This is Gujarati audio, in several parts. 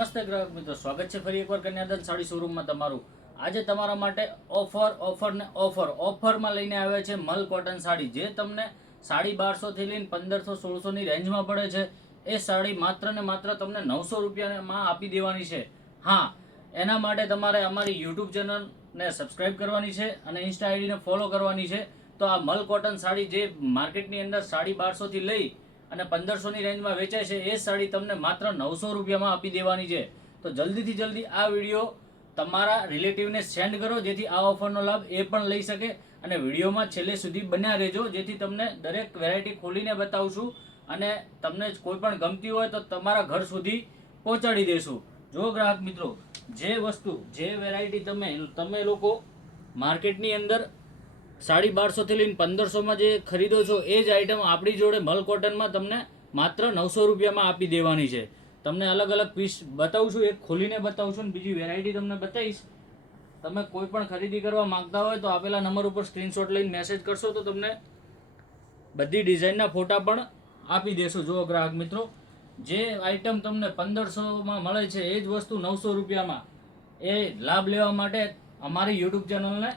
નમસ્તે ગ્રાહક મિત્રો, સ્વાગત છે ફરી એકવાર કન્યાદાન સાડી શોરૂમમાં તમારું. આજે તમારા માટે ઓફરમાં લઈને આવ્યા છે મલ કોટન સાડી, જે તમને 1250 થી લઈને 1500-1600 ની રેન્જમાં પડે છે. એ સાડી માત્ર ને માત્ર તમને 900 રૂપિયામાં આપી દેવાની છે. હા, એના માટે તમારે અમારી યુટ્યુબ ચેનલને સબસ્ક્રાઇબ કરવાની છે અને ઇન્સ્ટા આઈડીને ફોલો કરવાની છે. તો આ મલ કોટન સાડી જે માર્કેટની અંદર 1250 થી લઈ અને 1500 ની રેન્જમાં વેચાય છે, એ સાડી તમને માત્ર 900 રૂપિયામાં આપી દેવાની છે. તો જલ્દીથી જલ્દી આ વિડીયો તમારા રિલેટિવને સેન્ડ કરો, જેથી આ ઓફરનો લાભ એ પણ લઈ શકે. અને વિડીયોમાં છેલ્લે સુધી બન્યા રહેજો, જેથી તમને દરેક વેરાયટી ખોલીને બતાવશું અને તમને કોઈ પણ ગમતી હોય તો તમારા ઘર સુધી પહોંચાડી દેશું. જો ગ્રાહક મિત્રો, જે વસ્તુ જે વેરાયટી તમે લોકો માર્કેટની અંદર 1250 થી લઈને 1500 જે ખરીદો છો, એ જ આઈટમ આપણી જોડે મલ કોટનમાં તમને માત્ર 900 રૂપિયામાં આપી દેવાની છે. તમને અલગ અલગ પીસ બતાવું છું, એક ખોલીને બતાવું છું અને બીજી વેરાયટી તમને બતાવીશ. તમે કોઈ પણ ખરીદી કરવા માંગતા હોય તો આપેલા નંબર ઉપર સ્ક્રીનશોટ લઈને મેસેજ કરશો તો તમને બધી ડિઝાઇનના ફોટા પણ આપી દેશું. જો ગ્રાહક મિત્રો, જે આઈટમ તમને 1500માં મળે છે, એ જ વસ્તુ 900 રૂપિયામાં. એ લાભ લેવા માટે અમારી યુટ્યુબ ચેનલને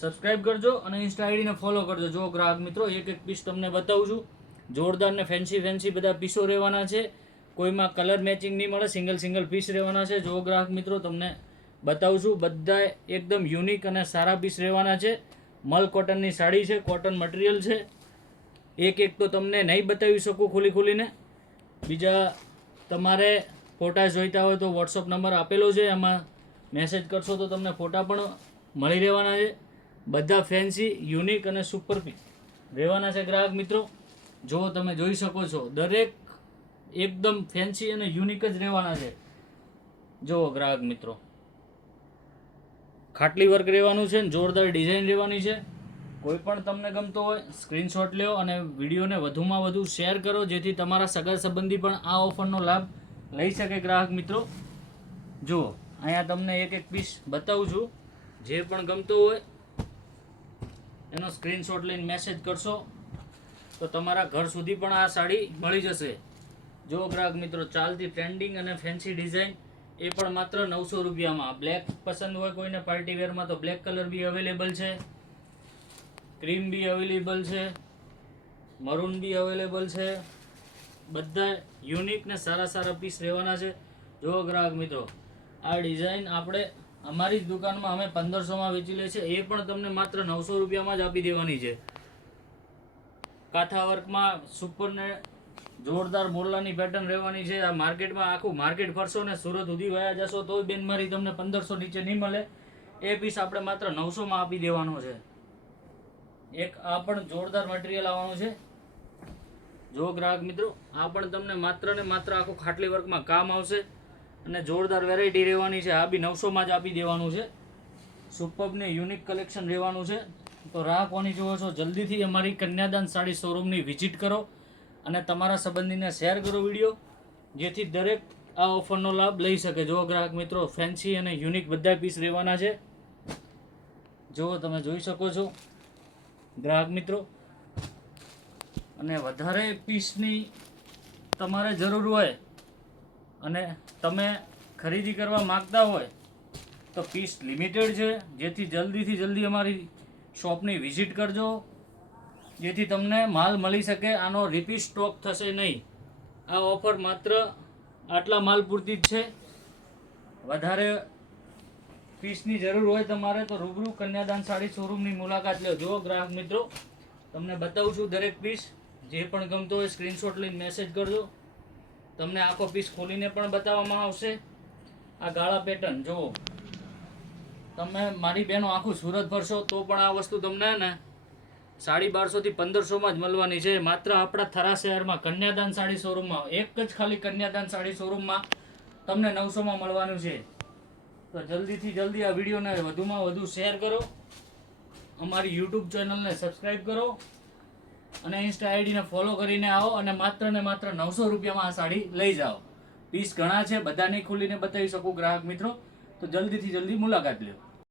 સબસ્ક્રાઇબ કરજો અને ઇન્સ્ટા આઈડીને ફોલો કરજો. જો ગ્રાહક મિત્રો, એક એક પીસ તમને બતાવું છું. જોરદાર ને ફેન્સી બધા પીસો રહેવાના છે. કોઈમાં કલર મેચિંગ નહીં મળે, સિંગલ પીસ રહેવાના છે. જો ગ્રાહક મિત્રો, તમને બતાવું છું, બધા એકદમ યુનિક અને સારા પીસ રહેવાના છે. મલ કોટનની સાડી છે, કોટન મટીરિયલ છે. એક તો તમને નહીં બતાવી શકું ખોલીને. બીજા તમારે ફોટા જોઈતા હોય તો વોટ્સઅપ નંબર આપેલો છે, એમાં મેસેજ કરશો તો તમને ફોટા પણ મળી રહેવાના છે. બધા ફેન્સી, યુનિક અને સુપર પીસ રહેવાના છે. ગ્રાહક મિત્રો, જો તમે જોઈ શકો છો, દરેક એકદમ ફેન્સી અને યુનિક જ રહેવાના છે. જો ગ્રાહક મિત્રો, ખાટલી વર્ક રહેવાનું છે ને જોરદાર ડિઝાઇન રહેવાની છે. કોઈ પણ તમને ગમતો હોય સ્ક્રીનશોટ લ્યો અને વિડીયોને વધુમાં વધુ શેર કરો, જેથી તમારા સગા સંબંધી પણ આ ઓફરનો લાભ લઈ શકે. ગ્રાહક મિત્રો, જુઓ, અહીંયા તમને એક એક પીસ બતાવું છું. જે પણ ગમતો હોય એનો સ્ક્રીનશોટ લઈને મેસેજ કરશો તો તમારા ઘર સુધી પણ આ સાડી મળી જશે. જો ગ્રાહક મિત્રો, ચાલતી ટ્રેન્ડિંગ અને ફેન્સી ડિઝાઇન, એ પણ માત્ર 900 રૂપિયામાં. બ્લેક પસંદ હોય કોઈને પાર્ટી વેરમાં તો બ્લેક કલર બી અવેલેબલ છે, ક્રીમ બી અવેલેબલ છે, મરૂન બી અવેલેબલ છે. બધા યુનિક ને સારા પીસ રહેવાના છે. જો ગ્રાહક મિત્રો, આ ડિઝાઇન આપણે અમારી જ દુકાનમાં અમે 1500માં વેચી લે છે, એ પણ તમને માત્ર 900 રૂપિયામાં જ આપી દેવાની છે. કાંથા વર્કમાં સુપર ને જોરદાર મોરલાની પેટર્ન રહેવાની છે. આ માર્કેટમાં આખું માર્કેટ ફરશો ને સુરત સુધી વયા જશો તો બેન મારી તમને 1500 નીચે નહીં મળે. એ પીસ આપણે માત્ર 900માં આપી દેવાનો છે. એક આ પણ જોરદાર મટીરિયલ આવવાનું છે. જો ગ્રાહક મિત્રો, આ પણ તમને માત્ર ને માત્ર આખું ખાટલી વર્કમાં કામ આવશે અને જોરદાર વેરાયટી રહેવાની છે. આ બી 900માં જ આપી દેવાનું છે. સુપર ને યુનિક કલેક્શન રહેવાનું છે. તો રાહ કોની જોવો છો? જલ્દીથી અમારી કન્યાદાન સાડી શોરૂમની વિઝિટ કરો અને તમારા સંબંધીને શેર કરો વિડીયો, જેથી દરેક આ ઓફરનો લાભ લઈ શકે. જો ગ્રાહક મિત્રો, ફેન્સી અને યુનિક બધા પીસ રહેવાના છે. જો તમે જોઈ શકો છો ગ્રાહક મિત્રો, અને વધારે પીસની તમારે જરૂર હોય અને તમે ખરીદી કરવા માગતા હોય તો પીસ લિમિટેડ છે, જેથી જલ્દીથી જલ્દી અમારી શોપની વિઝિટ કરજો, જેથી તમને માલ મળી શકે. આનો રિપીટ સ્ટોક થશે નહીં. આ ઓફર માત્ર આટલા માલ પૂરતી જ છે. વધારે પીસની જરૂર હોય તમારે તો રૂબરૂ કન્યાદાન સાડી શોરૂમની મુલાકાત લો. જો ગ્રાહક મિત્રો, તમને બતાવું છું દરેક પીસ. જે પણ ગમતો હોય સ્ક્રીનશોટ લઈને મેસેજ કરજો. તમને આખો પીસ ખોલીને પણ બતાવવામાં આવશે. આ ગાળા પેટર્ન જુઓ, તમે મારી બહેનો આખું સુરત ફરશો તો પણ આ વસ્તુ તમને ને 1250 થી 1500માં જ મળવાની છે. માત્ર આપણા થરા શહેરમાં કન્યાદાન સાડી શોરૂમમાં, એક જ ખાલી કન્યાદાન સાડી શોરૂમમાં તમને 900માં મળવાનું છે. તો જલ્દીથી જલ્દી આ વિડીયોને વધુમાં વધુ શેર કરો, અમારી યુટ્યુબ ચેનલને સબસ્ક્રાઈબ કરો અને ઇન્સ્ટા આઈડીને ફોલો કરીને આવો અને માત્ર ને માત્ર 900 રૂપિયામાં આ સાડી લઈ જાઓ. પીસ ઘણા છે, બધા નહીં ખોલીને બતાવી શકું ગ્રાહક મિત્રો, તો જલ્દીથી જલ્દી મુલાકાત લો.